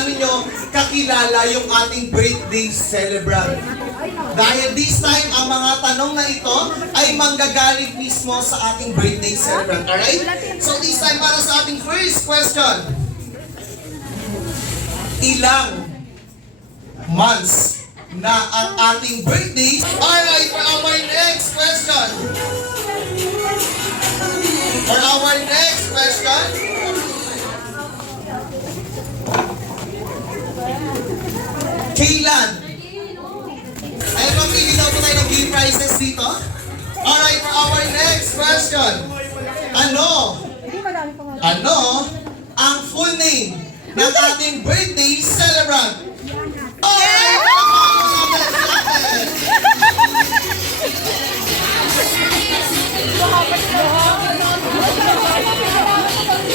gaano nyo kakilala yung ating birthday celebrant. Dahil this time, ang mga tanong na ito ay manggagaling mismo sa ating birthday celebrant. Alright? So this time, para sa ating first question. Ilang months na ang ating birthday? Alright, for our next question. For our next question. Kailan? Ayun, mamili daw po tayo ng gift prizes dito. Alright, for our next question. Ano ang full name ng ating birthday celebrant? Alright,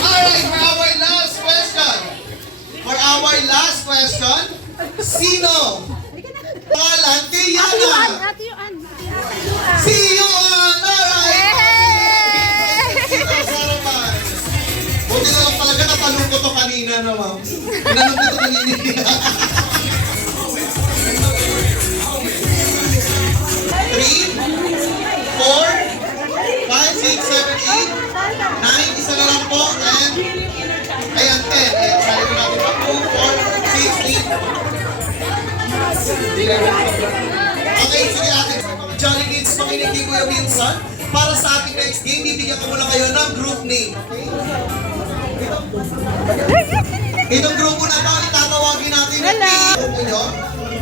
alright, for our last question. For our last question, sino? Pangalan kay Yana. Si Yuan! Alright! Buti na lang talaga natanong ko to kanina na, ma'am. Tinanong ko to kanina. 3, 4, 5, 6, 7, 8, 9, isa na lang po, and ayan, 10. Ayan, sali ko natin pa. 2, 4, 6, 8. Okay, sige atin. Jolly Kids, makinig kay Kuya Vincent. Para sa ating next game, bibigyan ko muna kayo ng group name. Okay? Itong grupo na ito, itatawagin natin yung grupo nyo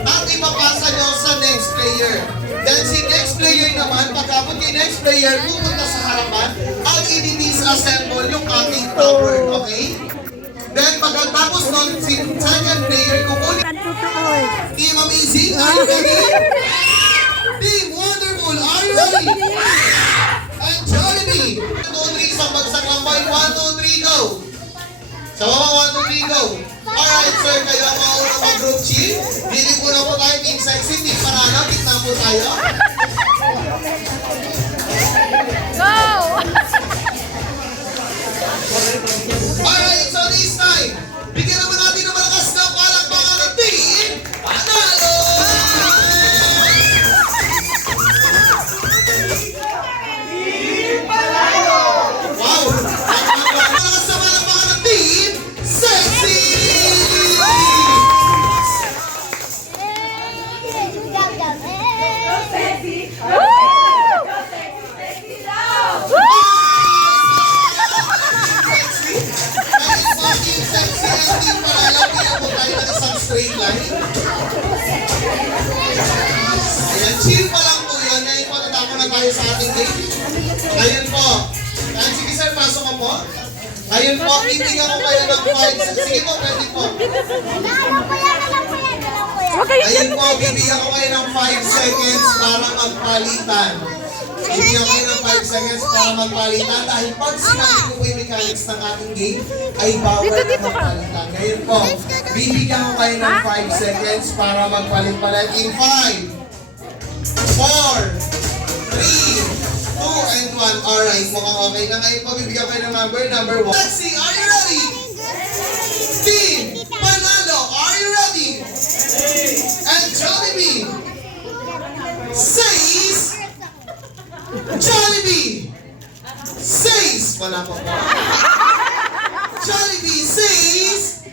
at ipapasa nyo sa next player. Then si next player naman, pagkabot kay next player, pupunta sa harapan at i-disassemble yung ating tower. Okay? Then pagkatapos nun, si second player, kukunin. Team Amazing, are you ready? Team Wonderful, are you ready? And Jollibee! 1, 2, 3, isang bagsak lang boy. 1, 2, 3, go! Sa baba, 1, 2, 3, go! Alright sir, kayo ang maunang mag-group chief. Dili po na po tayo, Team Sexy, Team Panana, kitna po tayo. Go! Alright, so this time, bigyan naman natin ng malakas na palakpakan ng Team Panalo! Wow! Malakas na palakpakan ng Team Sexy! Straight line. Ayan, chill pa lang po yun. Ngayon po, tatapon na tayo sa ating game. Ayun po. Ayan, sige sir, pasok ka po. Ayun po, bibigyan ko kayo ng 5. Sige po, pwede po. Ayun po, bibigyan ko kayo ng 5 seconds para magpalitan. Bibigyan ko kayo ng 5 seconds para magpalitan dahil pag sinabi ko po yung mechanics ng ating game, ay bawal na magpalitan. Ngayon po, bibigyan ko kayo ng 5 seconds para magpalit-palit in 5, 4, 3, 2, and 1. Alright, mukhang okay na. Ngayon po, bibigyan ko kayo ng number 1. Lexi, are you ready? Team Panalo, are you ready? And Jollibee says... Jollibee says... Wala po. Jollibee says...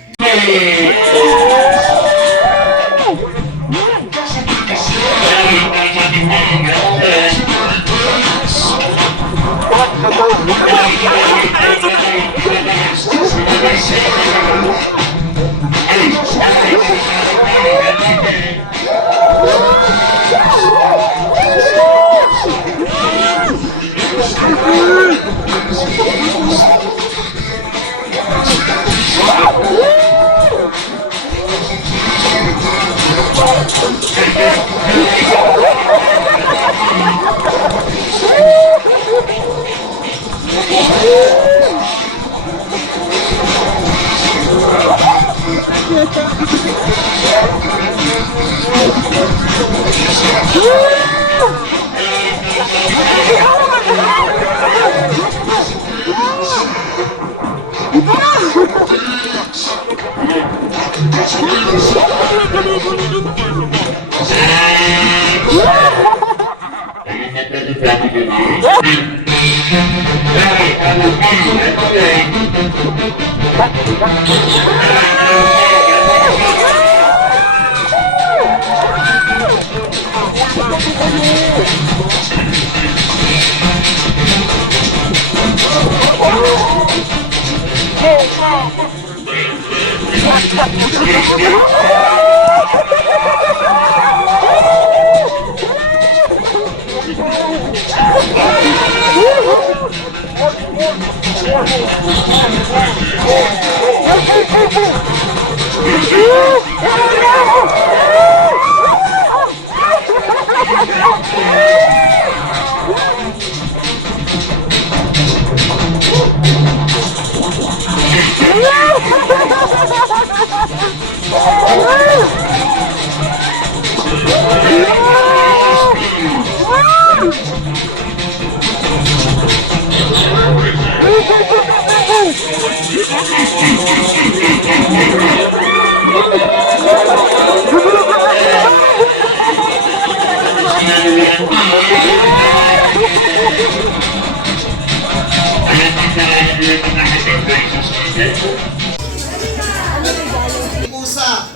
Pusa.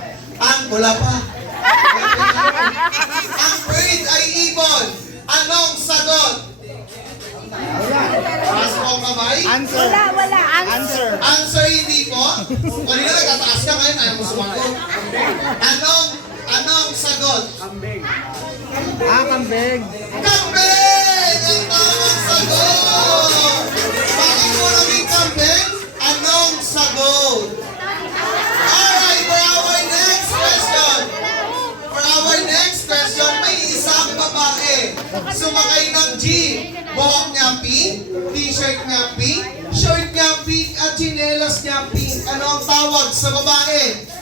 Wala pa. Ang bird ay ibon. Anong sagot? Taas mo ang kamay. Wala. Answer hindi po. Kanina nagtataas ka ngayon, ayaw mo sumagot. Anong sagot? Kambing. Kambing! Ang tamang sagot! Bakit mo naging kambing? Anong sagot? Alright, for our next question, may isang babae. Sumakay ng jeep. Buhok niya pink, t-shirt niya pink, short niya pink, at chinelas niya pink. Ano ang tawag sa babae?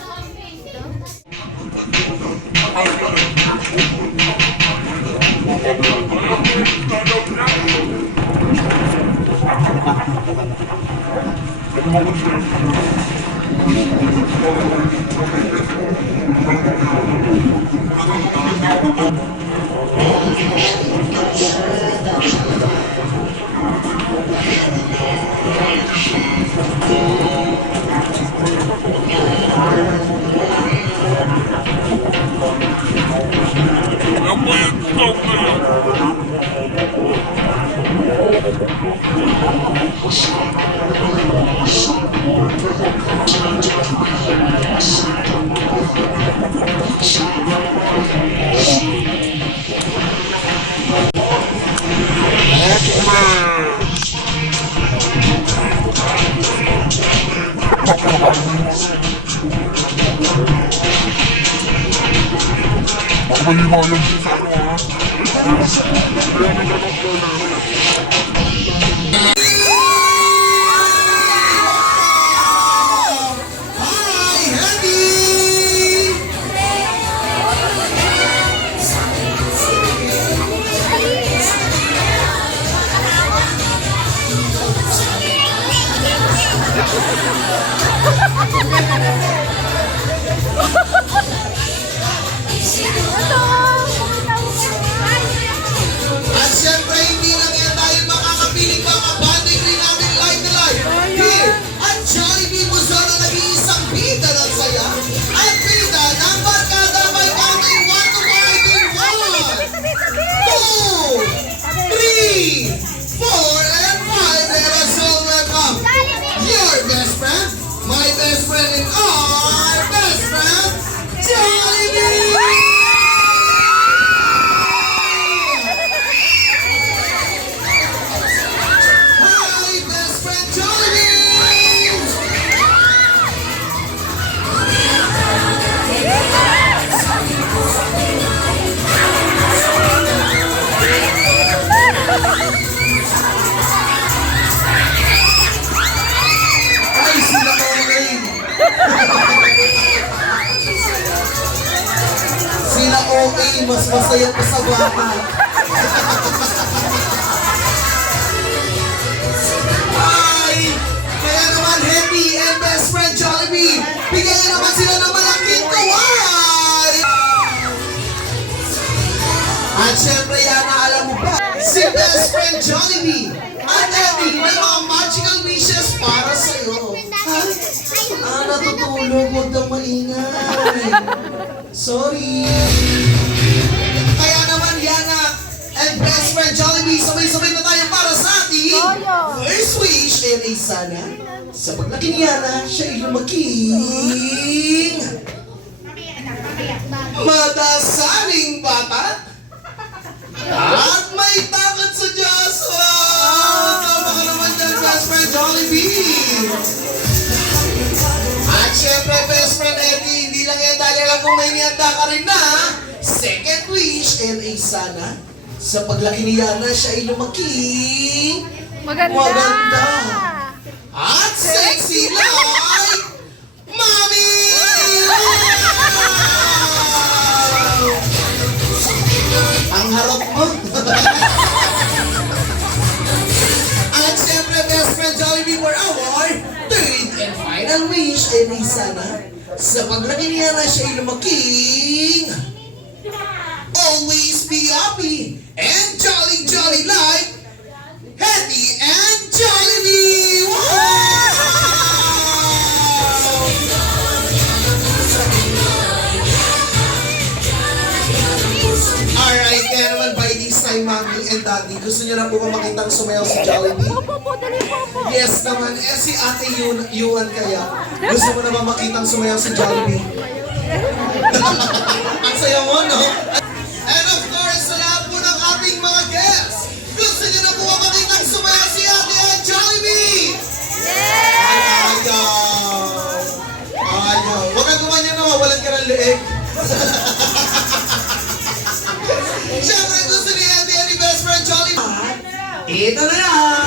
At syempre, hindi lang yan dahil makakapiling mga banding rin namin live na live. Here, at Jollibee Luzon na nag-iisang bida ng saya. At bida ng barkada by counting 1 to 5 in 1, 2, 3, 4, and 5. Let us all welcome your best friend, my best friend, and our best friend, Jollibee! Hi, best friend Jollibee! Ay, sila ko ngayon. Sila okay, mas masaya pa sa bata. Hi! Kaya naman, Happy and best friend Jollibee, bigyan niyo naman sila ng malaking kaway! At syempre, Yana, alam mo ba, si best friend Jollibee at Eddie may mga magical wishes para sa'yo. Natutulog, huwag kang maingay. Sorry. Kaya naman, Yana and best friend Jollibee, sabay-sabay na tayo para sa ating first wish. And ay sana, sa paglaki ni Yana, siya ay lumaking madasaling bata at may takot sa Diyos. Tama ka naman dyan, best friend Jollibee. At syempre, best friend Eddie, hindi lang yan dahil alam kung may niyanda ka rin na second wish. And ay sana, sa paglaki ni Yana, siya ay lumaking maganda. At sexy like Mommy! Ang harap mo. At syempre, best friend Jollibee for our third and final wish. Ay may sana, sa paglaki ni Yana, siya ay lumaking always be happy and jolly jolly like Hetty and Jollibee! Wow! Alright, kaya naman by this time, Mommy and Daddy, gusto niyo na po ba makitang sumayaw si Jollibee? Yes naman, si Ate Yuan kaya. Gusto mo naman makitang sumayaw si Jollibee? Ang saya mo, no? And of course, sa lahat po ng ating mga guests, gusto niyo na po ba makitang sumayaw si Ate and Jollibee? Ayaw. Huwag kang gumanyan na mawalan ka ng leeg. Siyempre, gusto ni Ate and ni best friend Jollibee. Ito na yan!